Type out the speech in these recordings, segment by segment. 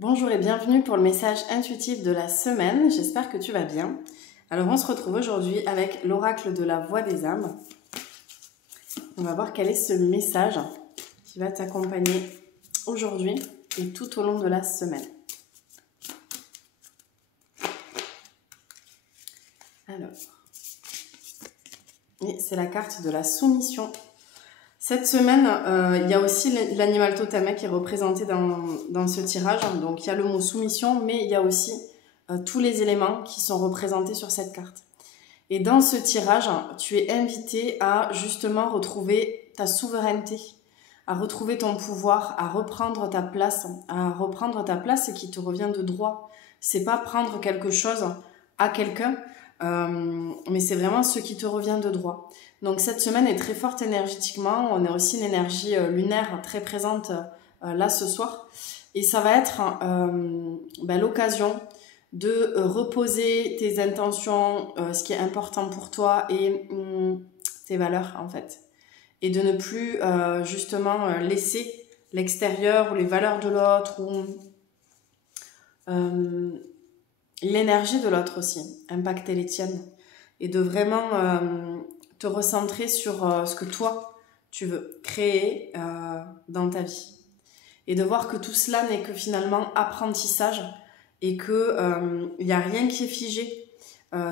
Bonjour et bienvenue pour le message intuitif de la semaine, j'espère que tu vas bien. Alors on se retrouve aujourd'hui avec l'oracle de la voix des âmes. On va voir quel est ce message qui va t'accompagner aujourd'hui et tout au long de la semaine. Alors, et c'est la carte de la soumission. Cette semaine, il y a aussi l'animal totem qui est représenté dans ce tirage. Donc, il y a le mot soumission, mais il y a aussi tous les éléments qui sont représentés sur cette carte. Et dans ce tirage, tu es invité à justement retrouver ta souveraineté, à retrouver ton pouvoir, à reprendre ta place qui te revient de droit. C'est pas prendre quelque chose à quelqu'un, mais c'est vraiment ce qui te revient de droit. Donc cette semaine est très forte énergétiquement, on a aussi une énergie lunaire très présente là ce soir, et ça va être l'occasion de reposer tes intentions, ce qui est important pour toi et tes valeurs en fait, et de ne plus justement laisser l'extérieur ou les valeurs de l'autre ou l'énergie de l'autre aussi impacter les tiennes, et de vraiment te recentrer sur ce que toi tu veux créer dans ta vie, et de voir que tout cela n'est que finalement apprentissage, et que il n'y a rien qui est figé.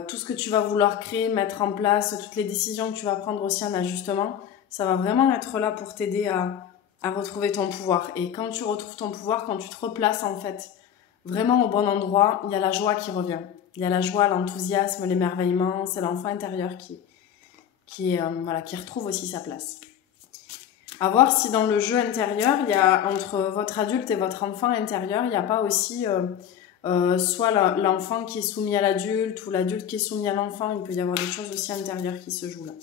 Tout ce que tu vas vouloir créer, mettre en place, toutes les décisions que tu vas prendre aussi en ajustement, ça va vraiment être là pour t'aider à retrouver ton pouvoir. Et quand tu retrouves ton pouvoir, quand tu te replaces en fait vraiment au bon endroit, il y a la joie qui revient. Il y a la joie, l'enthousiasme, l'émerveillement. C'est l'enfant intérieur qui retrouve aussi sa place. À voir si dans le jeu intérieur, il y a entre votre adulte et votre enfant intérieur, il n'y a pas aussi soit l'enfant qui est soumis à l'adulte ou l'adulte qui est soumis à l'enfant. Il peut y avoir des choses aussi intérieures qui se jouent là. En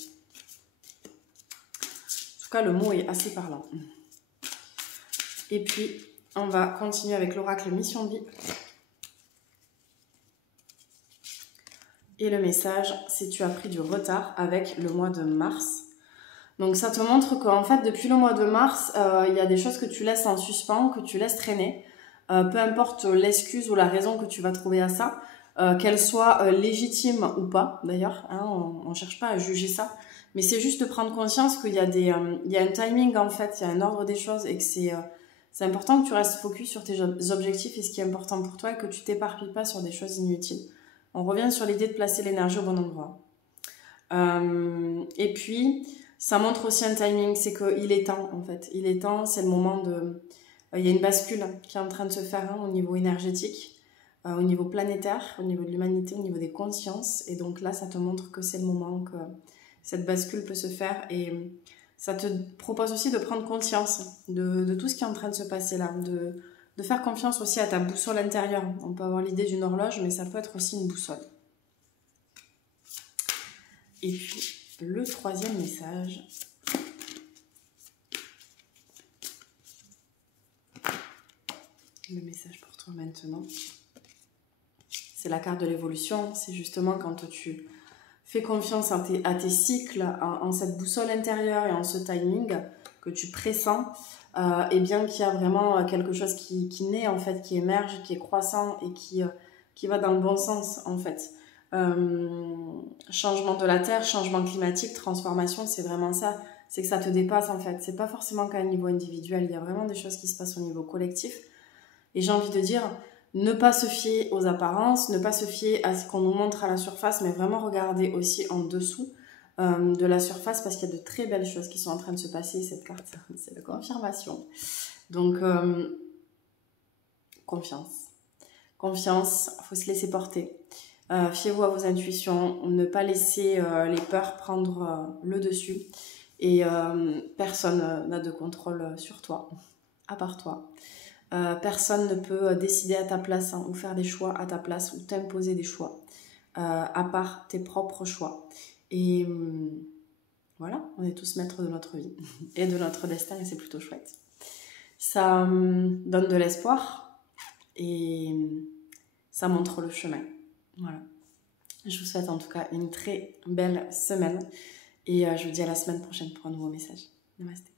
tout cas, le mot est assez parlant. Et puis, on va continuer avec l'oracle Mission Vie. Et le message, c'est tu as pris du retard avec le mois de mars. Donc ça te montre qu'en fait, depuis le mois de mars, il y a des choses que tu laisses en suspens, que tu laisses traîner. Peu importe l'excuse ou la raison que tu vas trouver à ça, qu'elle soit légitime ou pas, d'ailleurs, hein, on ne cherche pas à juger ça, mais c'est juste de prendre conscience qu'il y a il y a un timing en fait, il y a un ordre des choses, et que c'est important que tu restes focus sur tes objectifs et ce qui est important pour toi, et que tu t'éparpilles pas sur des choses inutiles. On revient sur l'idée de placer l'énergie au bon endroit. Et puis, ça montre aussi un timing, c'est qu'il est temps en fait. Il est temps, c'est le moment de... il y a une bascule qui est en train de se faire au niveau énergétique, au niveau planétaire, au niveau de l'humanité, au niveau des consciences. Et donc là, ça te montre que c'est le moment que cette bascule peut se faire. Et ça te propose aussi de prendre conscience de tout ce qui est en train de se passer là, de faire confiance aussi à ta boussole intérieure. On peut avoir l'idée d'une horloge, mais ça peut être aussi une boussole. Et puis, le troisième message. Le message pour toi maintenant. C'est la carte de l'évolution. C'est justement quand tu fais confiance à tes cycles, en cette boussole intérieure et en ce timing que tu pressens, et bien qu'il y a vraiment quelque chose qui naît en fait, qui émerge, qui est croissant et qui va dans le bon sens en fait. Changement de la terre, changement climatique, transformation, c'est vraiment ça. C'est que ça te dépasse en fait. C'est pas forcément qu'à un niveau individuel. Il y a vraiment des choses qui se passent au niveau collectif. Et j'ai envie de dire, ne pas se fier aux apparences, ne pas se fier à ce qu'on nous montre à la surface, mais vraiment regarder aussi en dessous de la surface, parce qu'il y a de très belles choses qui sont en train de se passer. Cette carte, c'est la confirmation. Donc, confiance. Confiance, il faut se laisser porter. Fiez-vous à vos intuitions, ne pas laisser les peurs prendre le dessus. Et personne n'a de contrôle sur toi, à part toi. Personne ne peut décider à ta place, ou faire des choix à ta place, ou t'imposer des choix, à part tes propres choix. Et voilà, on est tous maîtres de notre vie et de notre destin, et c'est plutôt chouette. Ça donne de l'espoir et ça montre le chemin. Voilà. Je vous souhaite en tout cas une très belle semaine, et je vous dis à la semaine prochaine pour un nouveau message. Namasté.